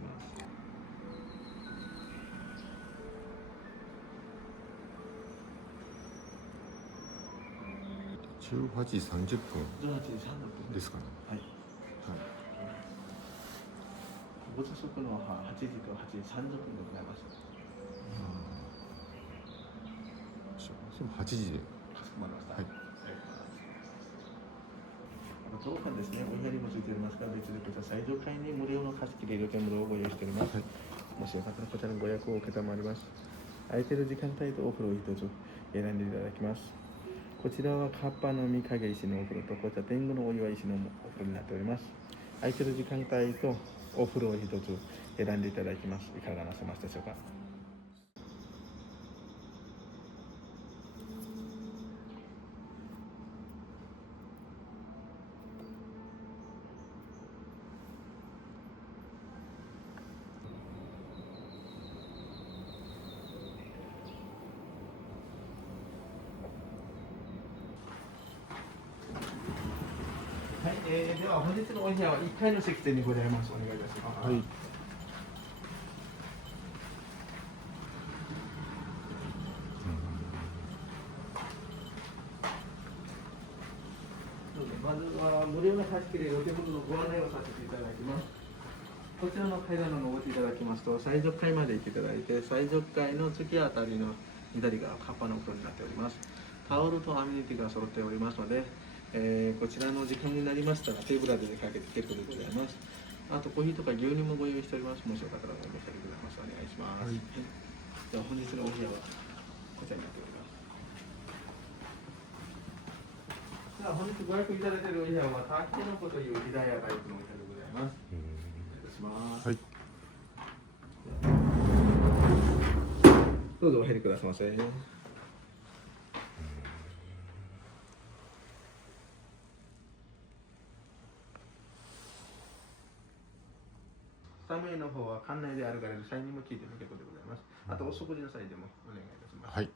ます。18時30分18時30分ですかね。はい。ご朝食のは8時と8時30分でございます。その8時で。かしこまりました。はい。当館ですね、お部屋にもついておりますが、別でこちら最上階に無料の貸し切り露天風呂をご用意しております。はい。もしよかったらこちらのご予約を承ります。空いてる時間帯とお風呂を一つ選んでいただきます。こちらはカッパの御影石のお風呂と、こちら天狗のお祝い石のお風呂になっております。空いてる時間帯とお風呂を一つ選んでいただきます。いかがなさいますでしょうか。はい、では本日のお部屋は1階の席でにございます。お願いいたします。はい。まずは無料の貸し切り露天風呂のご案内をさせていただきます。こちらの階段を登っていただきますと、最上階まで行っていただいて、最上階の突き当たりの左側、カッパのお風呂になっております。タオルとアメニティが揃っておりますので、こちらの時間になりましたらテーブルでかけて結構でございます。あとコーヒーとか牛乳もご用意しております。もしよかったらお召し上がりください。お願いします。はい。では本日のお部屋はこちらになっております。では本日ご予約いただいているお部屋はタケノコという時代やタイプのお部屋でございます。お願いいたします。はい。どうぞお入りくださいませ。寒いの方は館内であるから社員にも聞いても結構でございます。あとお食事の際でもお願いいたします。はい。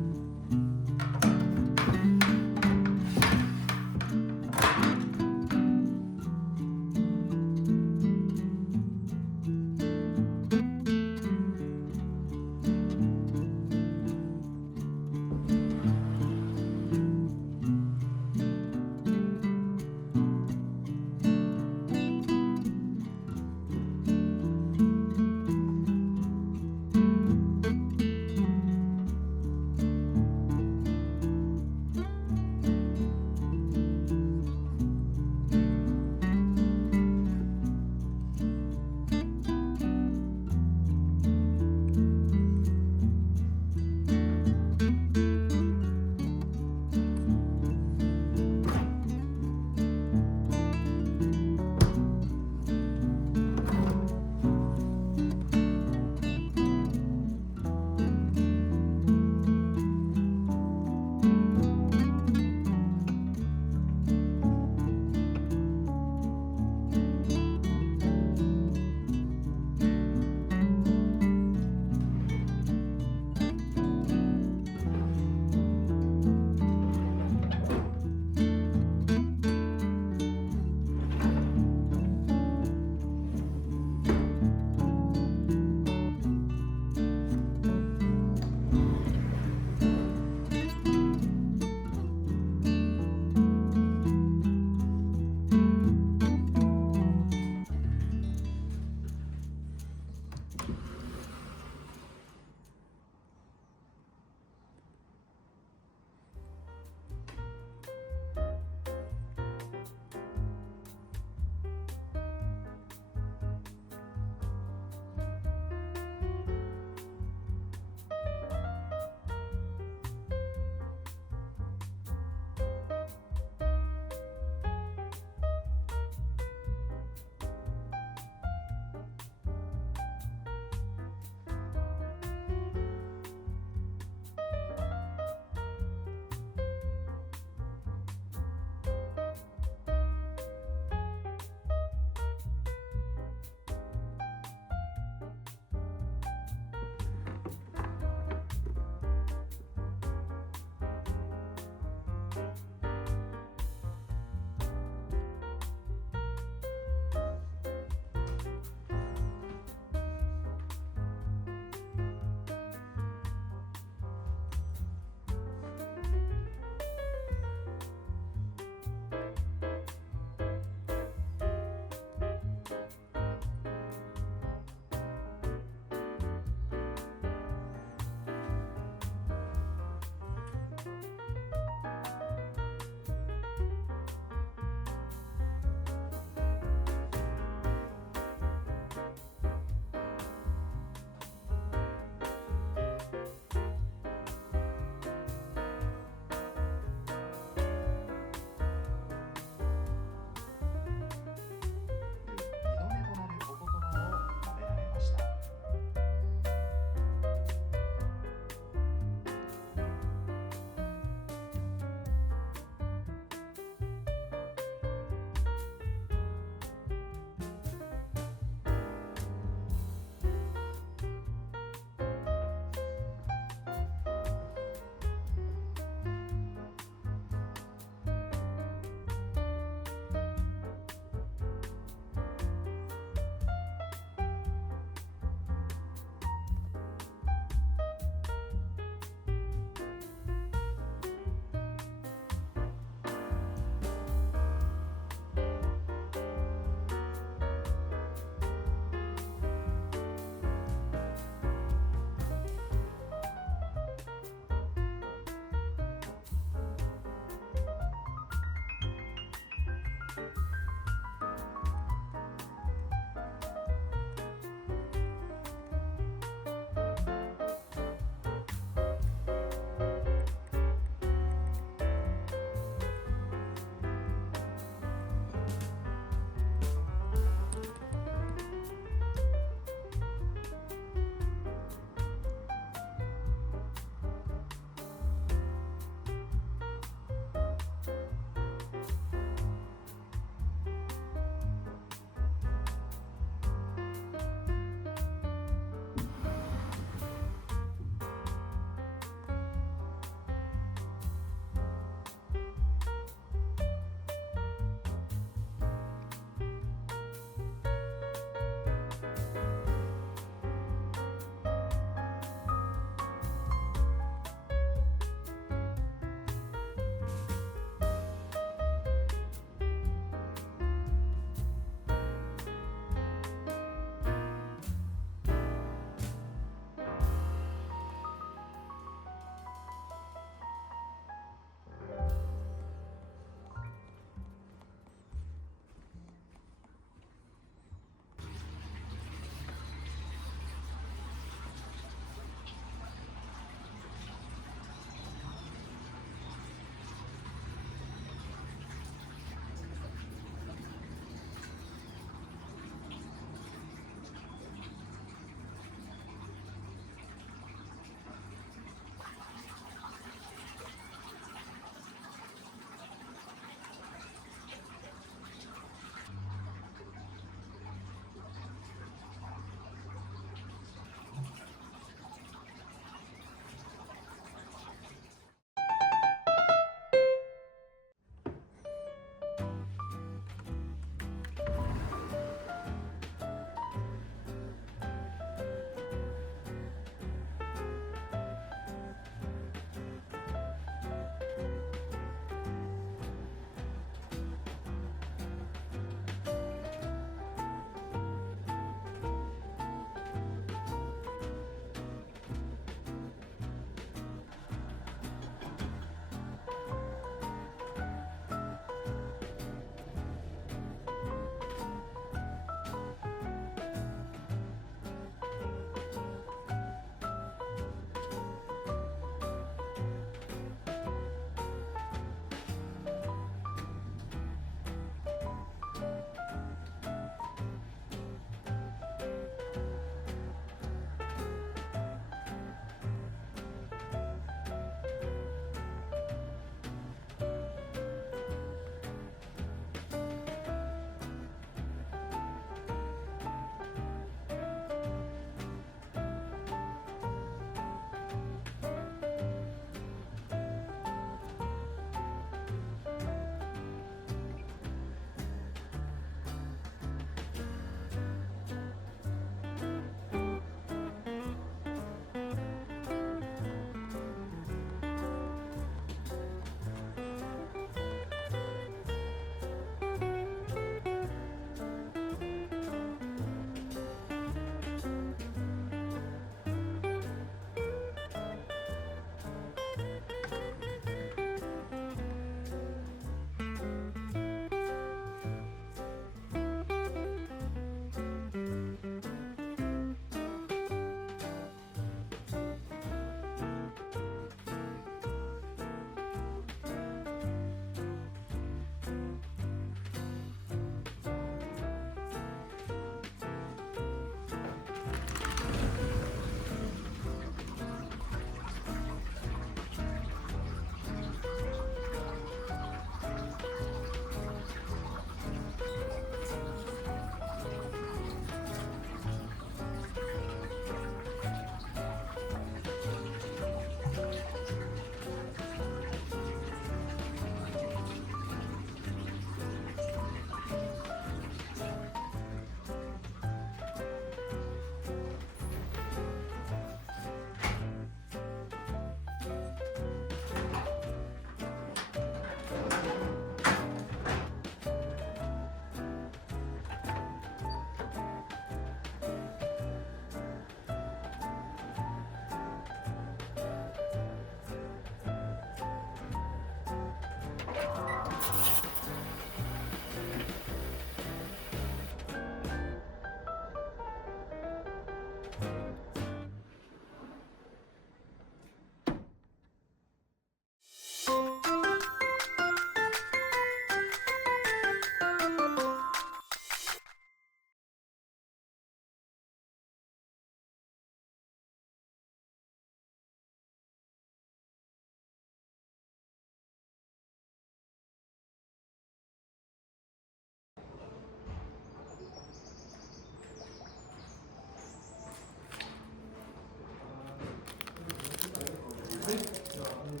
こ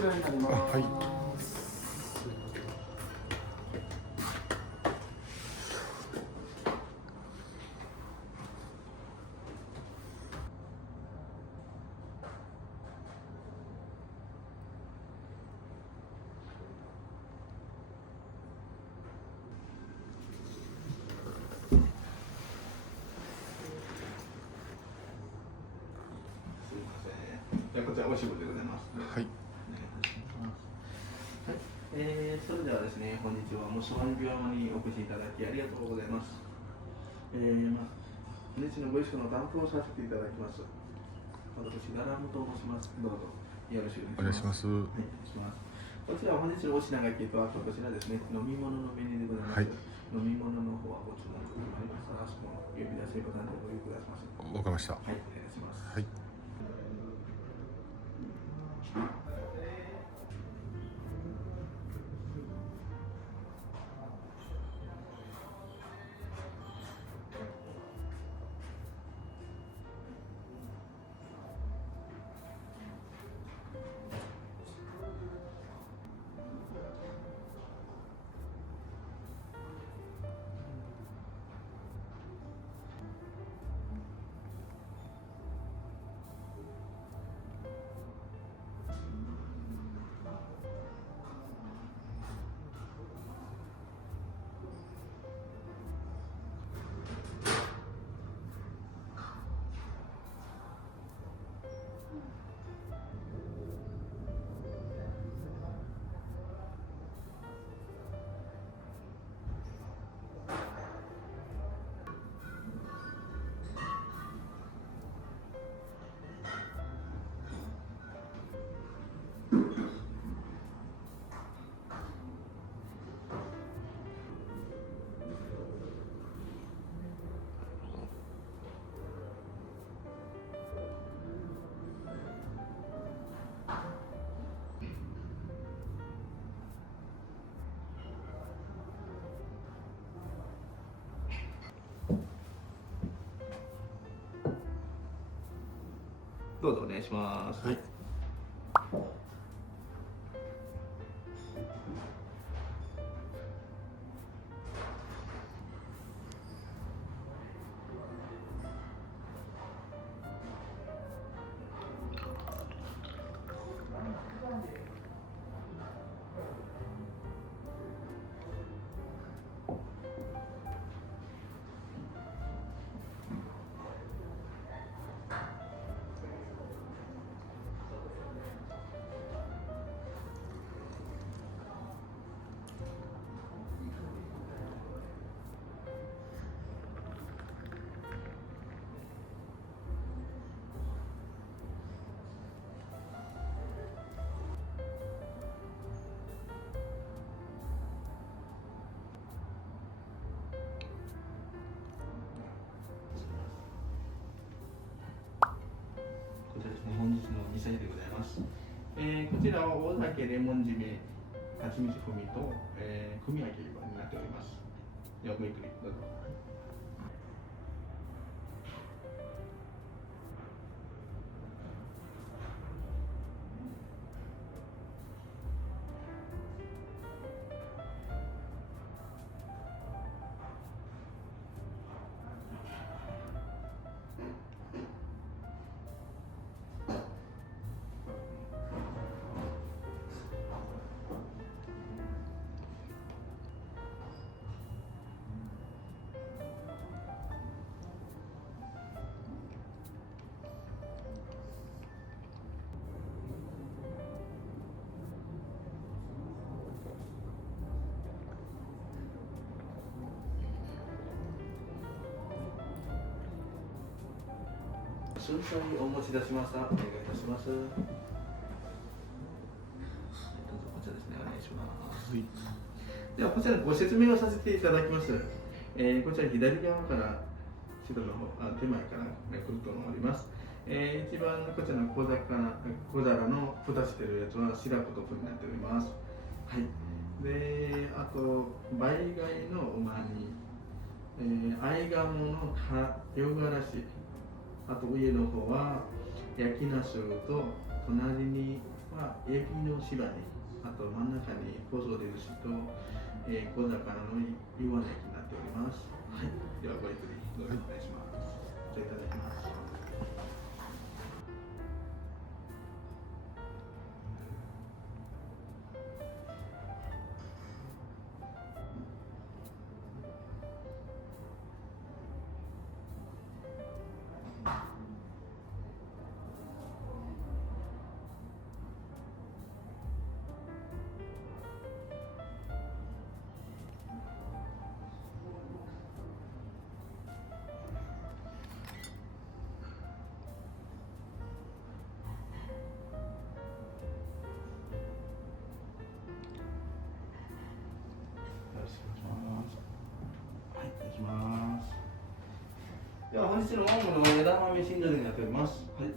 ちらになります。はい。じゃあこちらお仕事でございます。はい。それではですね、本日はモスワン病山にお越しいただきありがとうございます。本日のご一緒の担当をさせていただきます。私、ガラムと申します。どうぞよろしくお願いします。お願いします。はい、お願いします。こちら本日のお品書きと、あとこちらですね、飲み物のメニューでございます。はい飲み物の方はご注文となりましたら、その呼び出しボタンでご利用くださいませ。わかりました。はい、お願いします。はい。どうぞお願いします。はい。こちらですね、本日の2歳でございます。こちらは大酒レモン締め、蜂蜜風味と、組み揚げになっております。ではごゆっくりどうぞ。春菜お持ち出しました。お願いいたします。どうぞこちらですね、お願いします。はい。ではこちらご説明をさせていただきます。こちら左側から白の方、手前から来ると思います。一番こちらの小皿の蓋してるやつはシラプトップになっております。はい。で、あと倍貝のうまみ、合鴨の唐辛子。あと上の方は焼きナスと隣にはエビのしば煮、あと真ん中に細で牛と、小魚の湯葉焼きになっております。はい、ではごゆっくりどうぞお願いします。じゃあいただきます。はい、いただきます。では本日のオウムの枝豆新醤になっております。はい。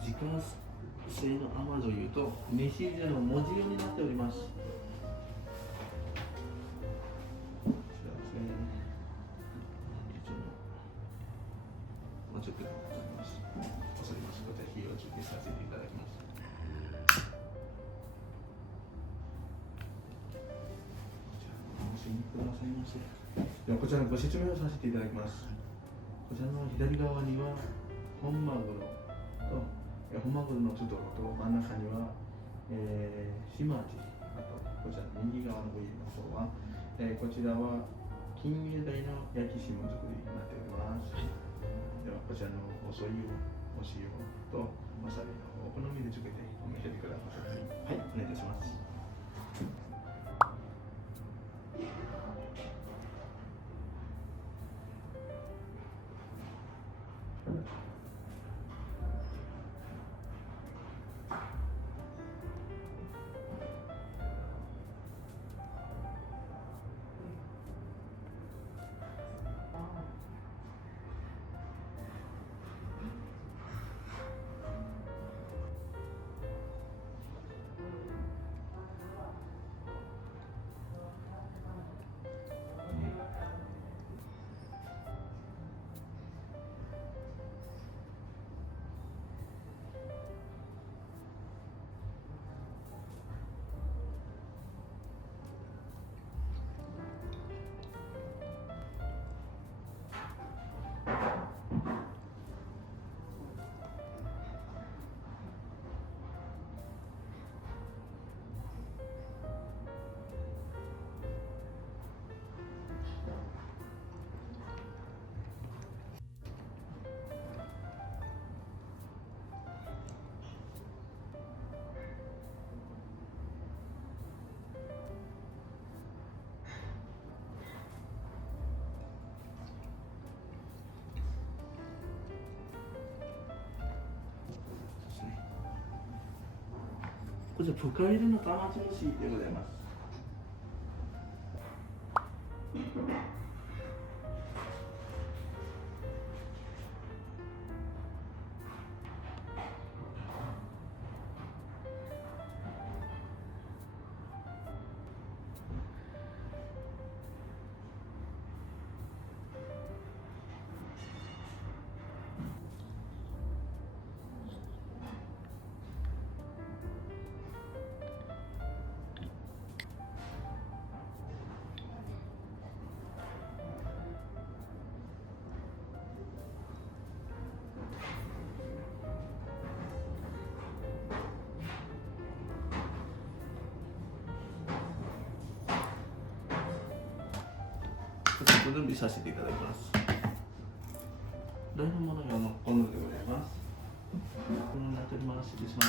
自家製の甘醤油と飯汁の文字用になっております。こちらですね。本日のもうちょっとでございます。恐れます。こちら火を中継させていただきます。こちらお召しくださいませ。ではこちらのご説明をさせていただきます。こちらの左側には本マグロと本マグロのつどろと真ん中には、島地、あとこちらの右側の上の方は、こちらは金目鯛の焼き霜作りになっております。ではこちらのお醤油、お塩とわさびのお好みでつけてお召し上がりください。はい、お願いいたします。こちら深入りの玉つぶしでございます。ご準備させていただきます。台のものがこのでございます。このようになっております。失礼します。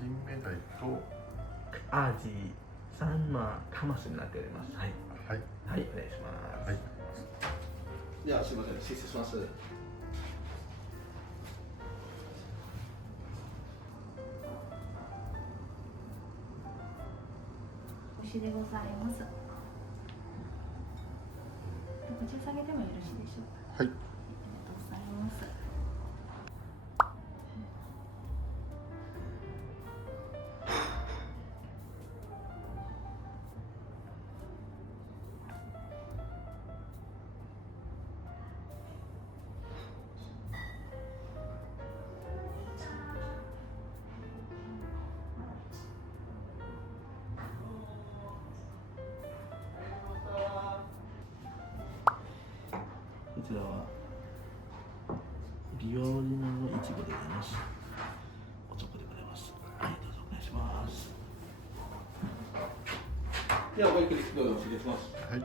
金目鯛とアジ3カマスになっております。はい。はい、はい、お願いします。はい、ではすみません、失礼します。おいしいでございます。こちら下げてもよろしいでしょうか。はい。ありがとうございます。こちらは利用人のいちごでございます。おちょこでございます。はい、どうぞお願いします。ではごゆっくりどうぞ失礼します。はい。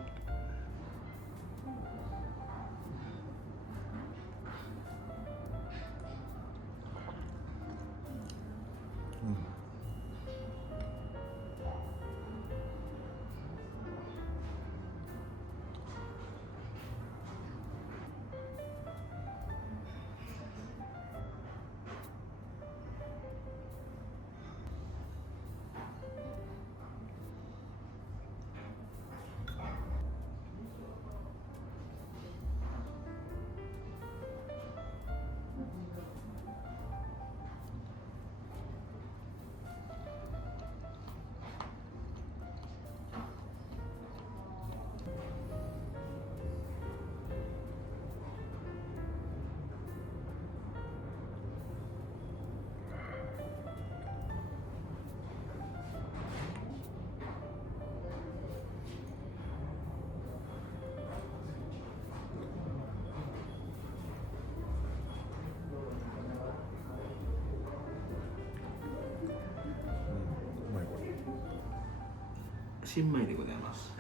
新米でございます。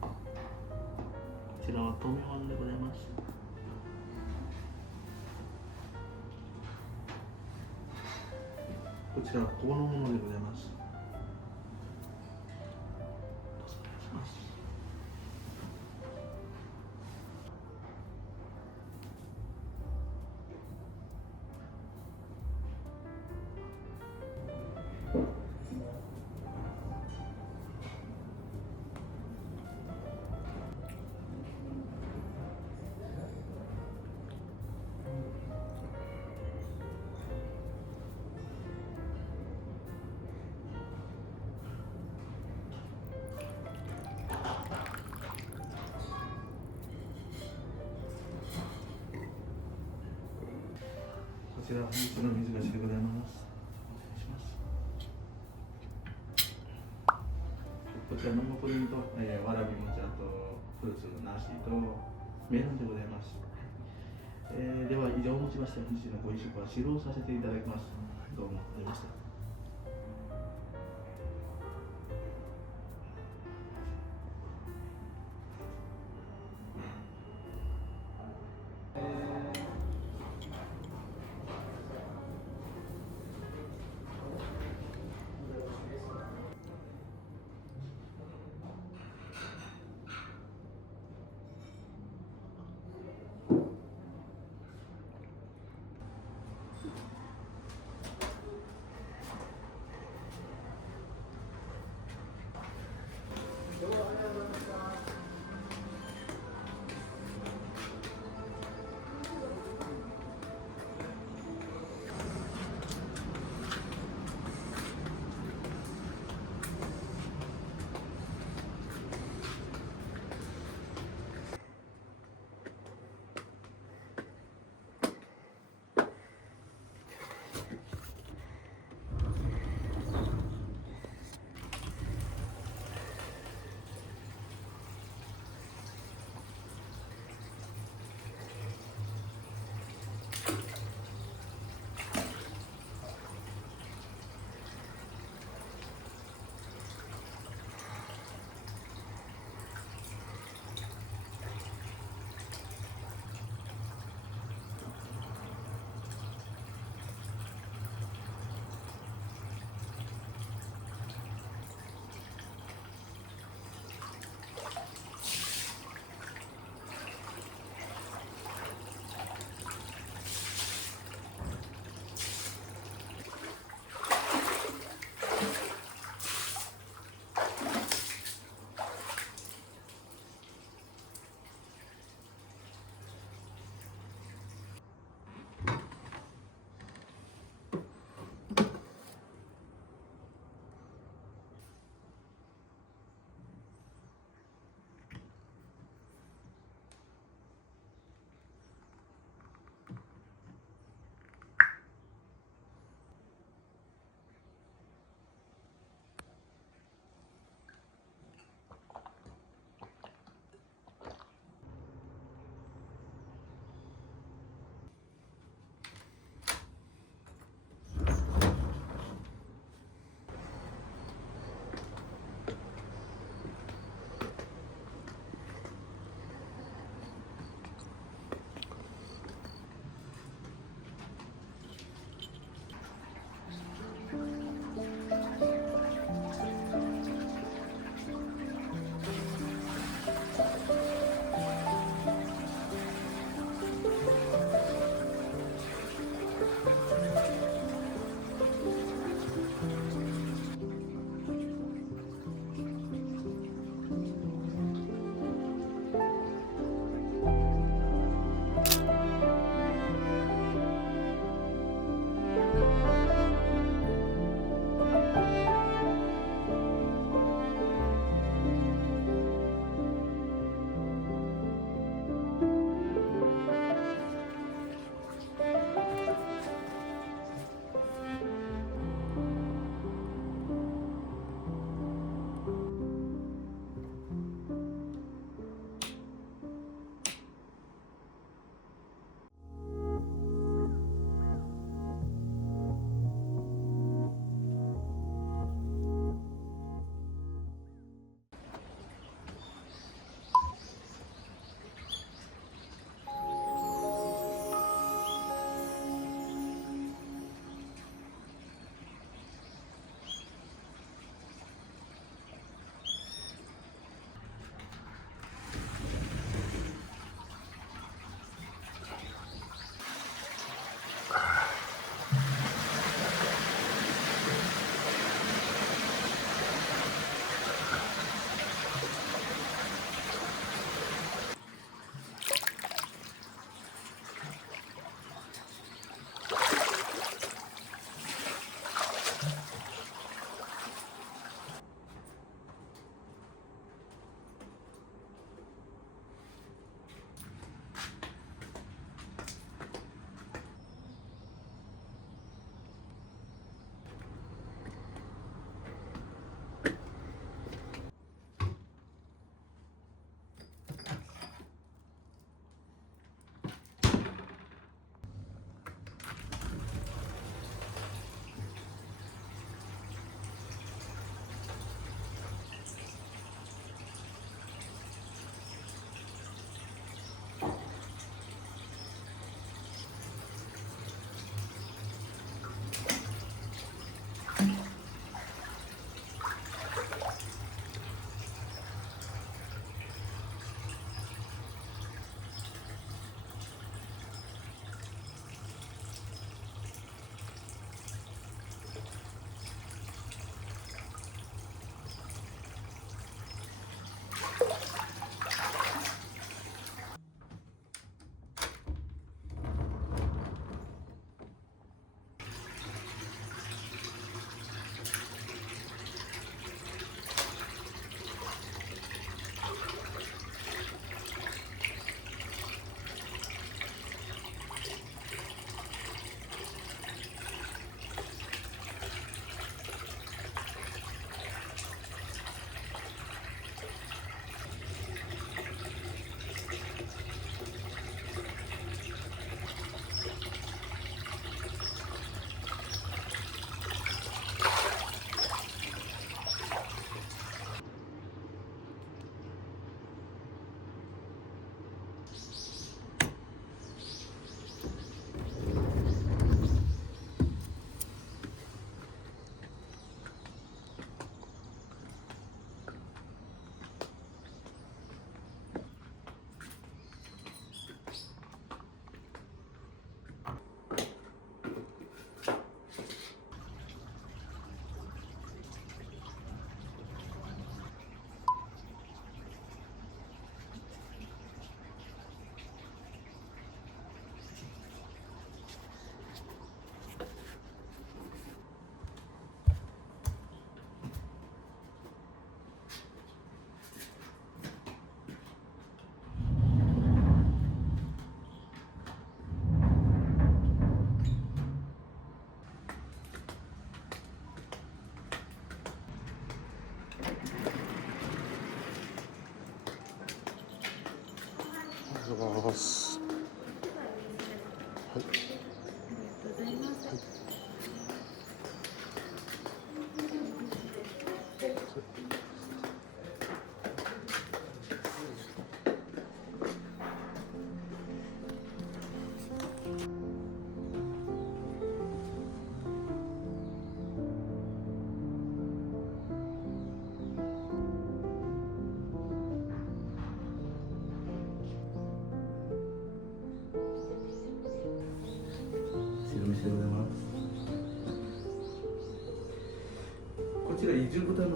こちらは豆苗あんでございます。こちらはこのものでございます。こちら本日の水菓子でございます。お願いします。こちらのプリンと、わらび餅、あとフルーツの梨とメロンでございます。では以上をもちまして本日のご飲食は終了させていただきます。どうもありました。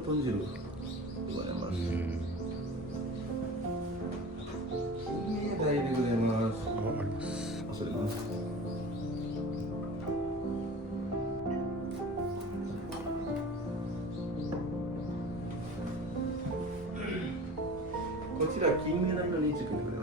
豚汁ございます。金目鯛でございます。あります。あ、それます。こちら金目鯛の煮軸でございます。